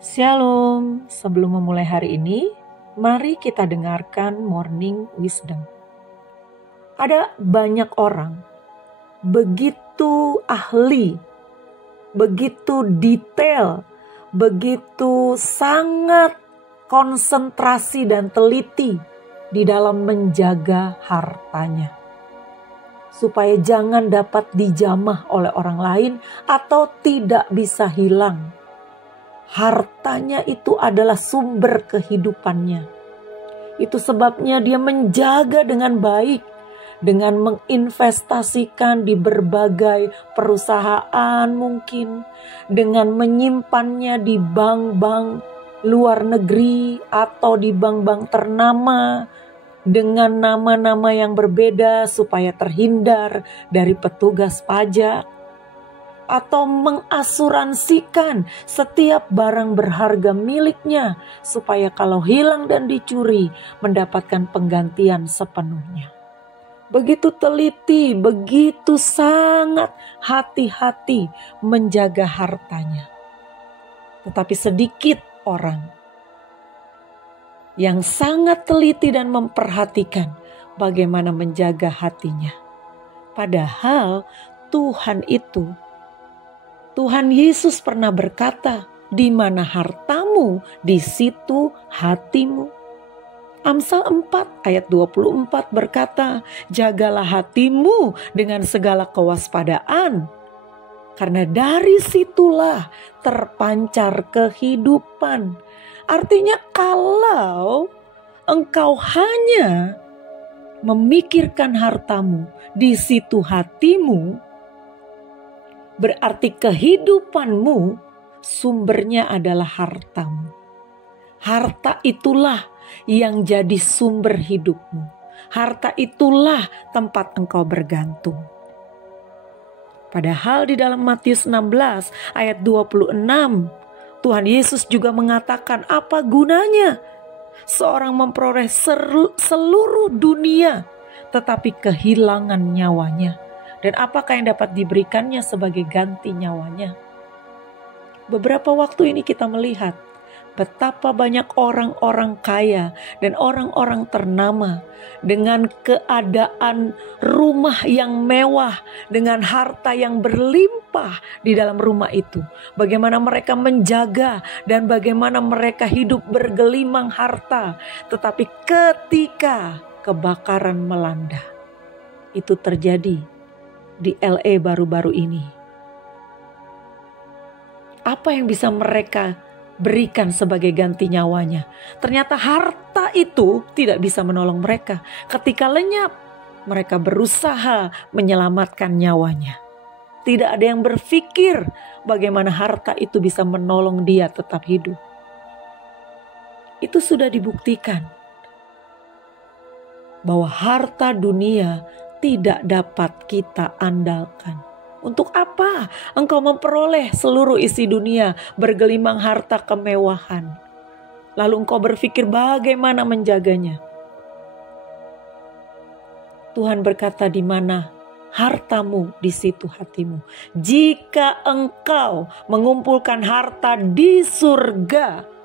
Shalom, sebelum memulai hari ini, mari kita dengarkan Morning Wisdom. Ada banyak orang begitu ahli, begitu detail, begitu sangat konsentrasi dan teliti di dalam menjaga hartanya, supaya jangan dapat dijamah oleh orang lain atau tidak bisa hilang. Hartanya itu adalah sumber kehidupannya. Itu sebabnya dia menjaga dengan baik, dengan menginvestasikan di berbagai perusahaan mungkin, dengan menyimpannya di bank-bank luar negeri atau di bank-bank ternama, dengan nama-nama yang berbeda supaya terhindar dari petugas pajak, atau mengasuransikan setiap barang berharga miliknya supaya kalau hilang dan dicuri mendapatkan penggantian sepenuhnya. Begitu teliti, begitu sangat hati-hati menjaga hartanya. Tetapi sedikit orang yang sangat teliti dan memperhatikan bagaimana menjaga hatinya. Padahal Tuhan Yesus pernah berkata, di mana hartamu, di situ hatimu. Amsal 4 ayat 24 berkata, jagalah hatimu dengan segala kewaspadaan, karena dari situlah terpancar kehidupan. Artinya kalau engkau hanya memikirkan hartamu, di situ hatimu, berarti kehidupanmu sumbernya adalah hartamu. Harta itulah yang jadi sumber hidupmu. Harta itulah tempat engkau bergantung. Padahal di dalam Matius 16 ayat 26, Tuhan Yesus juga mengatakan, apa gunanya seorang memperoleh seluruh dunia tetapi kehilangan nyawanya? Dan apakah yang dapat diberikannya sebagai ganti nyawanya? Beberapa waktu ini kita melihat betapa banyak orang-orang kaya dan orang-orang ternama dengan keadaan rumah yang mewah, dengan harta yang berlimpah di dalam rumah itu. Bagaimana mereka menjaga dan bagaimana mereka hidup bergelimang harta. Tetapi ketika kebakaran melanda, itu terjadi di LA baru-baru ini. Apa yang bisa mereka berikan sebagai ganti nyawanya? Ternyata harta itu tidak bisa menolong mereka. Ketika lenyap, mereka berusaha menyelamatkan nyawanya. Tidak ada yang berpikir bagaimana harta itu bisa menolong dia tetap hidup. Itu sudah dibuktikan bahwa harta dunia tidak dapat kita andalkan. Untuk apa engkau memperoleh seluruh isi dunia, bergelimang harta kemewahan, lalu engkau berpikir bagaimana menjaganya? Tuhan berkata, di mana hartamu, di situ hatimu. Jika engkau mengumpulkan harta di surga,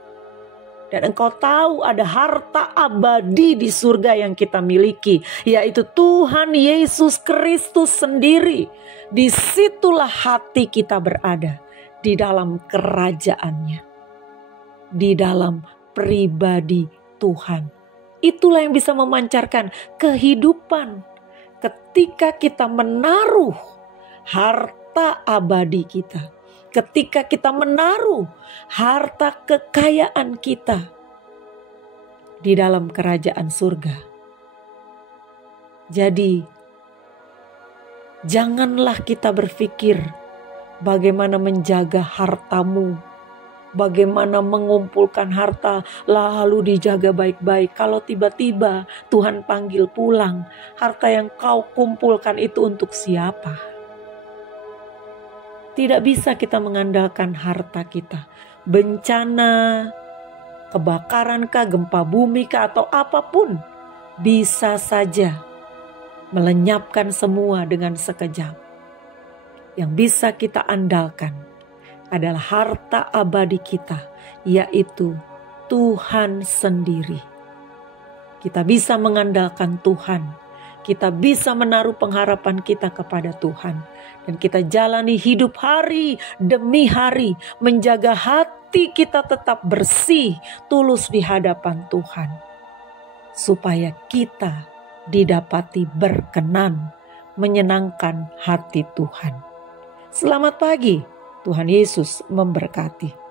dan engkau tahu ada harta abadi di surga yang kita miliki, yaitu Tuhan Yesus Kristus sendiri. Disitulah hati kita berada, di dalam kerajaannya, di dalam pribadi Tuhan. Itulah yang bisa memancarkan kehidupan. Ketika kita menaruh harta abadi kita, ketika kita menaruh harta kekayaan kita di dalam kerajaan surga. Jadi, janganlah kita berpikir bagaimana menjaga hartamu, bagaimana mengumpulkan harta lalu dijaga baik-baik. Kalau tiba-tiba Tuhan panggil pulang, harta yang kau kumpulkan itu untuk siapa? Tidak bisa kita mengandalkan harta kita. Bencana, kebakaran kah, gempa bumi kah, atau apapun bisa saja melenyapkan semua dengan sekejap. Yang bisa kita andalkan adalah harta abadi kita, yaitu Tuhan sendiri. Kita bisa mengandalkan Tuhan. Kita bisa menaruh pengharapan kita kepada Tuhan. Dan kita jalani hidup hari demi hari, menjaga hati kita tetap bersih, tulus di hadapan Tuhan. Supaya kita didapati berkenan, menyenangkan hati Tuhan. Selamat pagi, Tuhan Yesus memberkati.